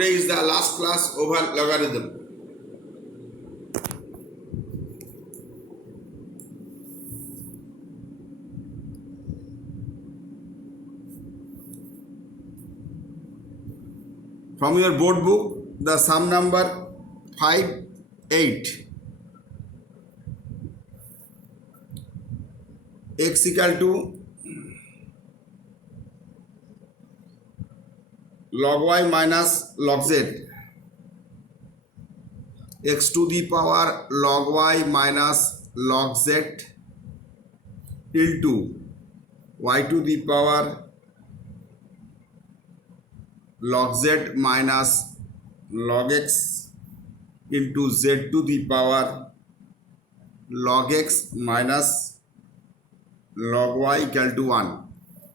Today is the last class over logarithm. From your board book, the sum number 5, 8. X equal to log y minus log z. X to the power log y minus log z into y to the power log z minus log x into z to the power log x minus log y equal to 1.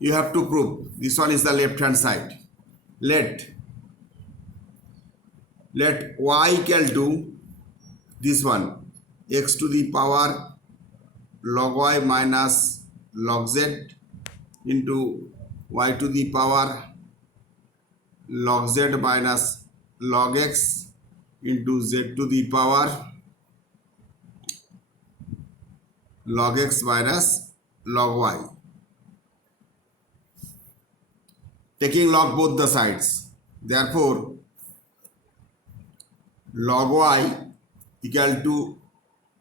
You have to prove. This one is the left hand side. Let y equal to this one, x to the power log y minus log z into y to the power log z minus log x into z to the power log x minus log y. Taking log both the sides. Therefore, log y equal to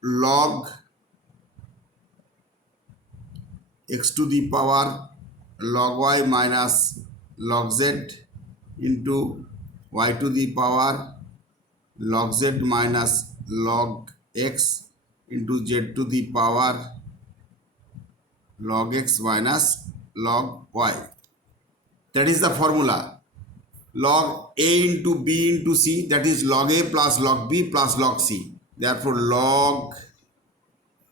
log x to the power log y minus log z into y to the power log z minus log x into z to the power log x minus log y. That is the formula. Log a into b into c, that is log a plus log b plus log c. Therefore, log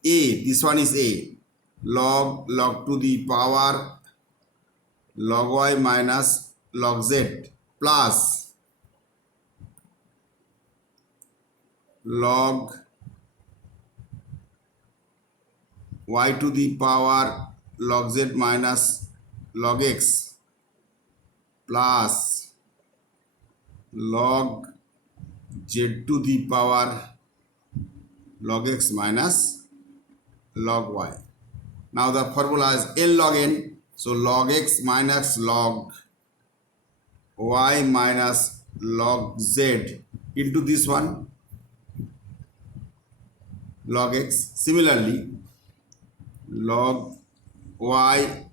a, this one is a, log to the power log y minus log z plus log y to the power log z minus log x plus log z to the power log x minus log y. Now the formula is n log n. So log x minus log y minus log z into this one log x. Similarly, log y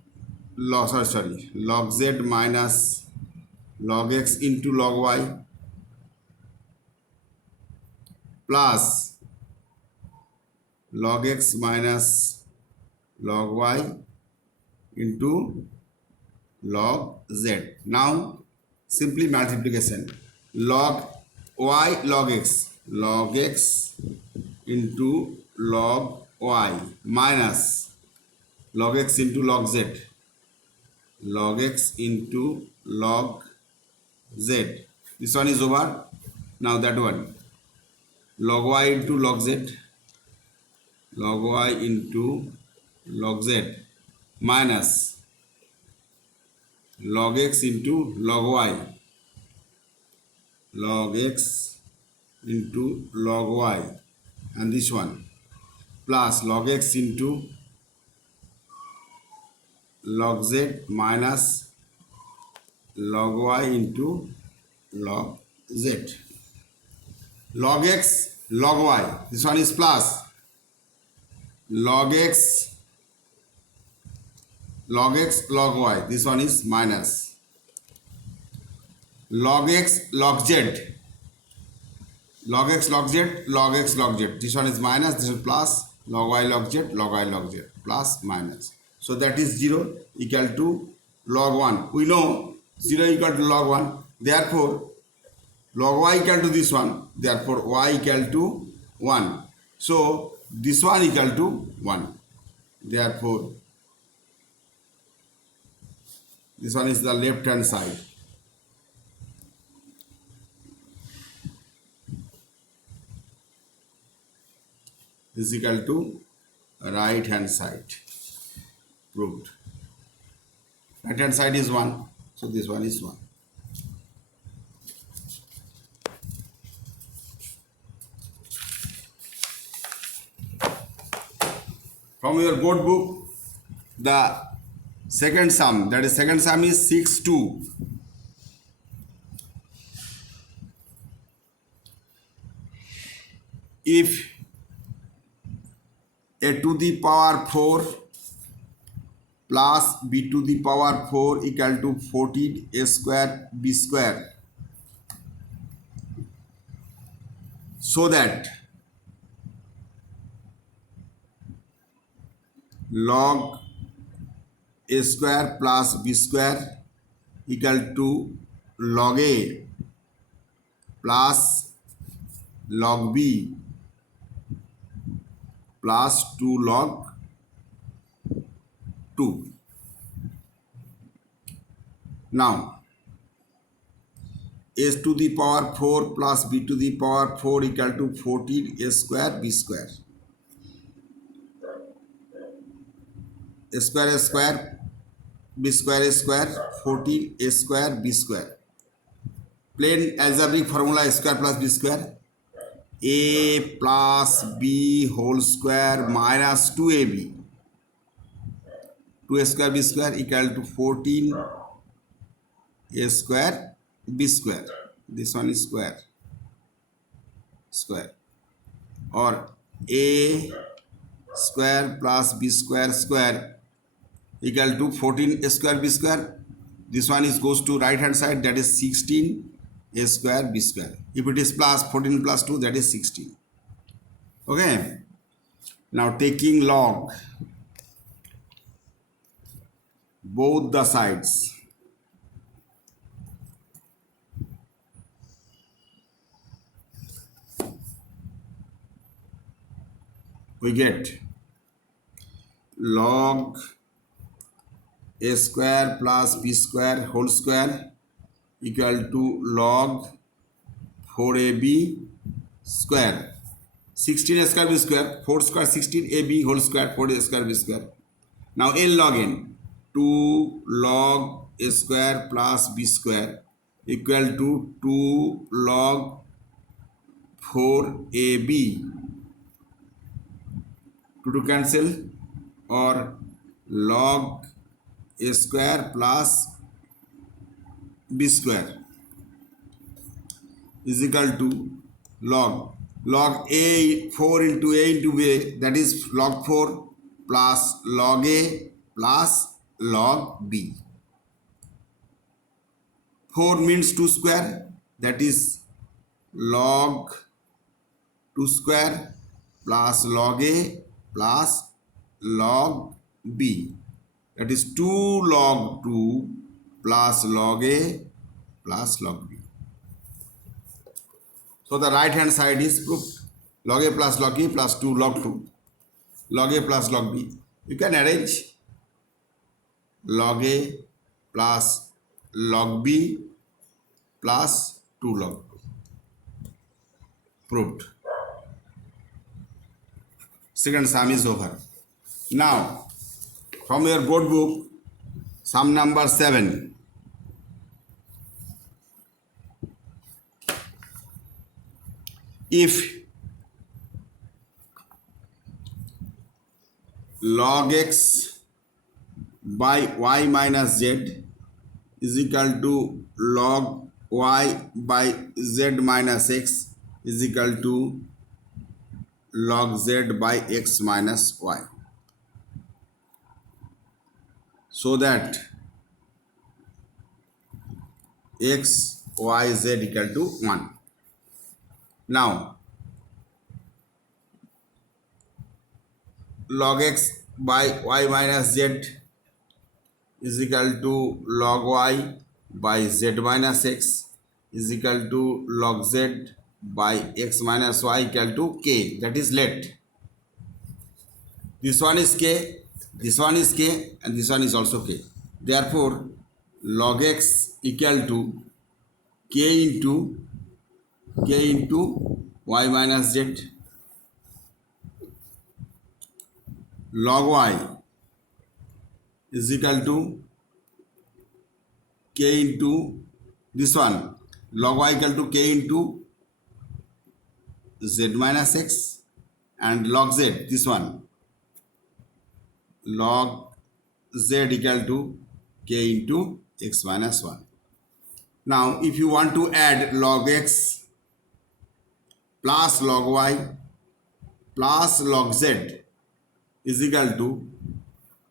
log z minus log x into log y plus log x minus log y into log z. Now simply multiplication. Log y log x into log y minus log x into log z, log x into log z. This one is over. Now that one, log y into log z, log y into log z minus log x into log y, log x into log y, and this one plus log x into log z minus log y into log z. Log x log y, this one is plus, log x log y, this one is minus, log x log z, log x log z, log x log z, this one is minus, this is plus, log y log z, log y log z, plus minus. So that is 0 equal to log 1. We know 0 equal to log 1. Therefore, log y equal to this one. Therefore, y equal to 1. So, this one equal to 1. Therefore, this one is the left hand side. Is equal to right hand side. Proved. Right hand side is 1. So this one is 1. From your board book, the second sum, that is second sum is 6 2. If a to the power 4 plus b to the power 4 equal to 14 a square b square, so that log a square plus b square equal to log a plus log b plus 2 log 2. Now, a to the power 4 plus b to the power 4 equal to 14 a square b square. A square, b square, 14 a square b square. Plain algebraic formula a square plus b square. A plus b whole square minus 2ab. 2a square b square equal to 14 a square b square. This one is square. Or a square plus b square equal to 14 a square b square. This one is goes to right hand side, that is 16 a square b square. If it is plus 14 plus 2, that is 16. Okay. Now taking log both the sides, we get log a square plus b square whole square equal to log 4ab square. 16 a square b square, 4 square 16 ab whole square, 4 a square b square. Now n log n, 2 log a square plus b square equal to 2 log 4ab. 2 to cancel, or log a square plus b square is equal to log a 4 into a into b, that is log 4 plus log a plus log b. 4 means 2 square, that is log 2 square plus log a plus log b, that is 2 log 2 plus log a plus log b. So the right hand side is proved. Log a plus log e plus 2 log 2, log a plus log b. You can arrange log a plus log b plus 2 log 2. Proved. Second sum is over. Now, from your board book, sum number 7. If log x by y minus z is equal to log y by z minus x is equal to log z by x minus y, so that x, y, z equal to 1. Now, log x by y minus z is equal to log y by z minus x is equal to log z by x minus y equal to k, that is let. This one is k, this one is k, and this one is also k. Therefore, log x equal to k into y minus z, log y is equal to k into this one, log y equal to k into z minus x, and log z, this one, log z equal to k into x minus 1. Now if you want to add log x plus log y plus log z is equal to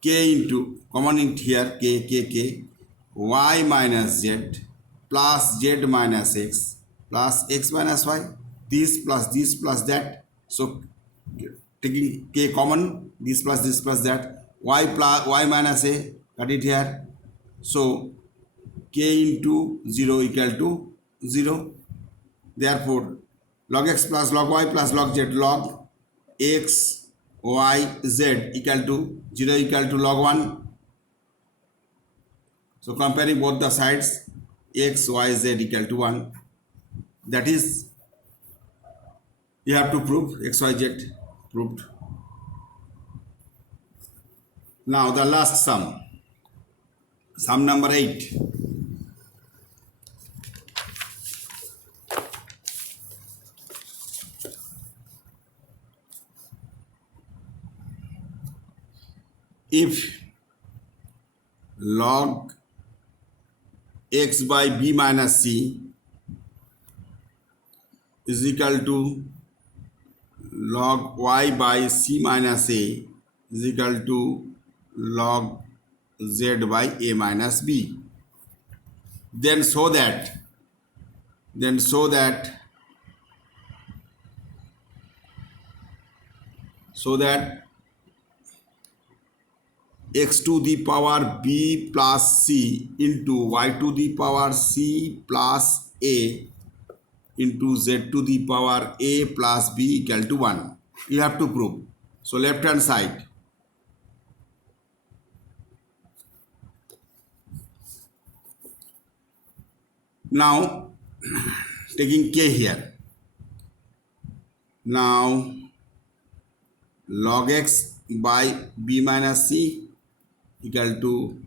k into, common in here, k, y minus z plus z minus x plus x minus y, this plus that. So taking k common, this plus that, y plus y minus a, cut it here. So k into 0 equal to 0. Therefore log x plus log y plus log z, log x y z equal to 0 equal to log 1. So comparing both the sides, x y z equal to 1. That is, you have to prove x y z proved. Now the last sum number 8. If log x by b minus c is equal to log y by c minus a is equal to log z by a minus b, then so that x to the power b plus c into y to the power c plus a into z to the power a plus b equal to 1. You have to prove. So left hand side, now taking k here, now log x by b minus c equal to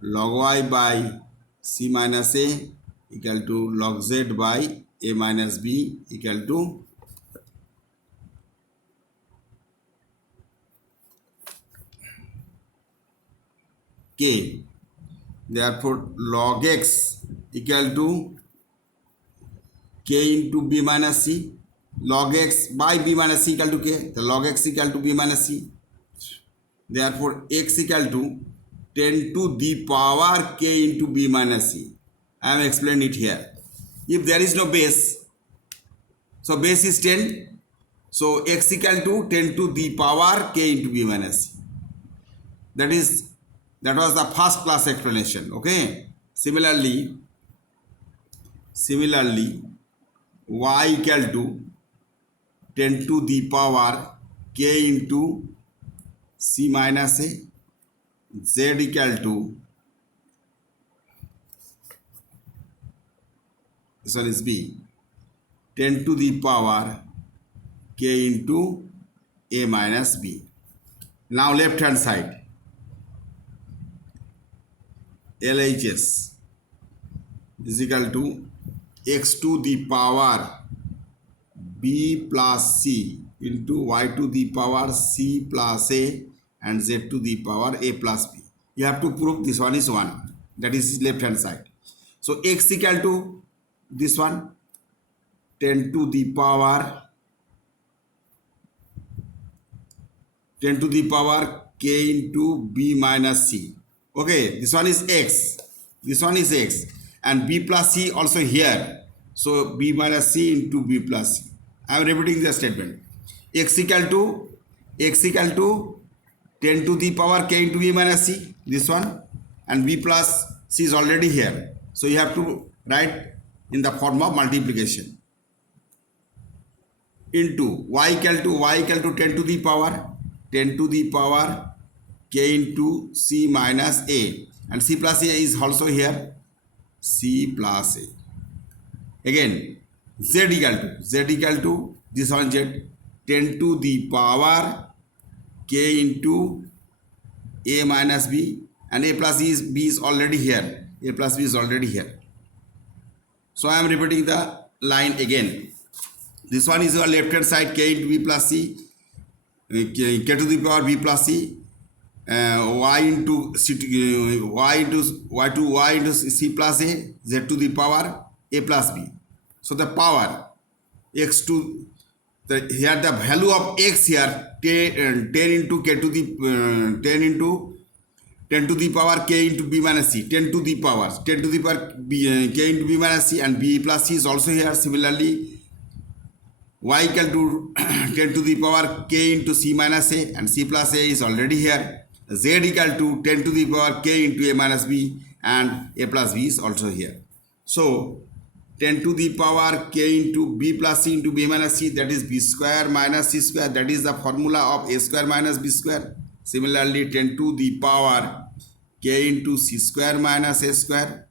log y by c minus a equal to log z by a minus b equal to k. Therefore log x equal to k into b minus c, log x by b minus c equal to k, the log x equal to b minus c. Therefore x equal to 10 to the power k into b minus c. I am explaining it here. If there is no base, so base is 10, so x equal to 10 to the power k into b minus c. That was the first class explanation. Okay. Similarly y equal to 10 to the power k into c minus a, z equal to, this one is b, 10 to the power k into a minus b. Now left hand side, LHS is equal to x to the power b plus c into y to the power c plus a and z to the power a plus b. You have to prove this one is 1. That is left hand side. So x equal to this one, 10 to the power k into b minus c. Okay, this one is x, this one is x, and b plus c also here. So b minus c into b plus c. I am repeating the statement. X equal to 10 to the power k into b minus c, this one, and b plus c is already here. So you have to write in the form of multiplication. Into y equal to 10 to the power k into c minus a, and c plus a is also here, c plus a. Again z equal to this one z, 10 to the power k into a minus b, and a plus b is already here, a plus b is already here. So I am repeating the line again. This one is your left hand side, k into b plus c, k to the power b plus c, y into y into c plus a, z to the power a plus b. So the power x to here the value of x here 10 into k to the 10 into 10 to the power k into b minus c, 10 to the power b, k into b minus c, and b plus c is also here. Similarly, y equal to 10 to the power k into c minus a, and c plus a is already here. Z equal to 10 to the power k into a minus b, and a plus b is also here. So 10 to the power k into b plus c into b minus c, that is b square minus c square, that is the formula of a square minus b square. Similarly, 10 to the power k into c square minus a square,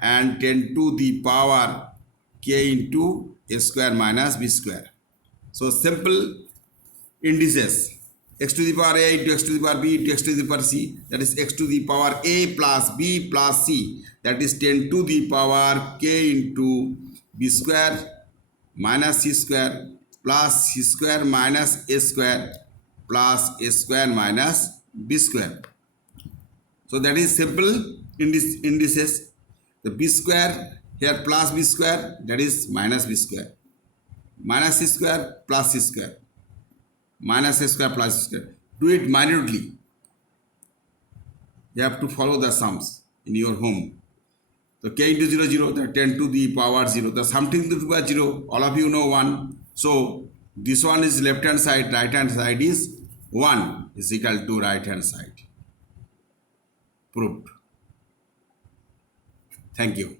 and 10 to the power k into a square minus b square. So simple indices, x to the power a into x to the power b into x to the power c, that is x to the power a plus b plus c, that is 10 to the power k into b square minus c square plus c square minus a square plus a square minus b square. So that is simple indices. The b square here plus b square, that is minus b square, minus c square plus c square, minus a square plus c square. Do it minutely. You have to follow the sums in your home. So k into 0, 0, the 10 to the power 0. The something to the power 0, all of you know 1. So this one is left hand side, right hand side is 1 is equal to right hand side. Proved. Thank you.